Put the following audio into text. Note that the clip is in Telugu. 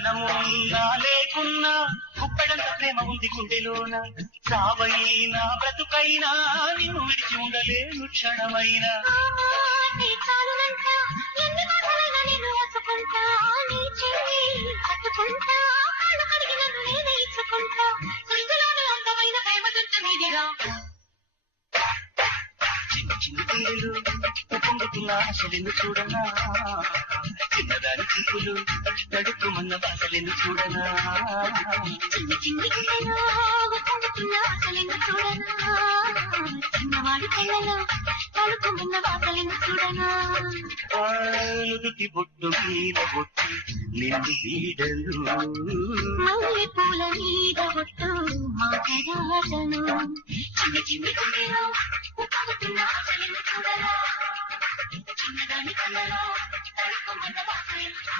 ధనమున్నా లేకున్నా కుప్పెడంత ప్రేమ ఉంది గుండెలోన చావైనా బ్రతుకైనా నిన్ను విడిచి ఉండలేను క్షణమైనా చిన్న చిన్న తీరులు పొంగుతున్న ఆశలెన్ను చూడనా చిన్నదాని చూపులు నడుక్కుమన్న బాసలెన్ను చూడనా చిన్న చిన్ని పొంగుతున్న ఆశలెన్ను చూడనా చిన్నవాడి కళ్ళలో తలుపుకున్న వాసలెన్ను చూడనా నుదుటి బొట్టు మీద బొట్టు నిన్ను వీడను మల్లె పూల మీద బొట్టు మాటరాటను చిన్న చిన్ని గుండెలో పొంగుతున్న ఆశలెన్ను చూడనా చిన్నదాని కళ్ళలో తలుపుకున్న వాసలెన్ను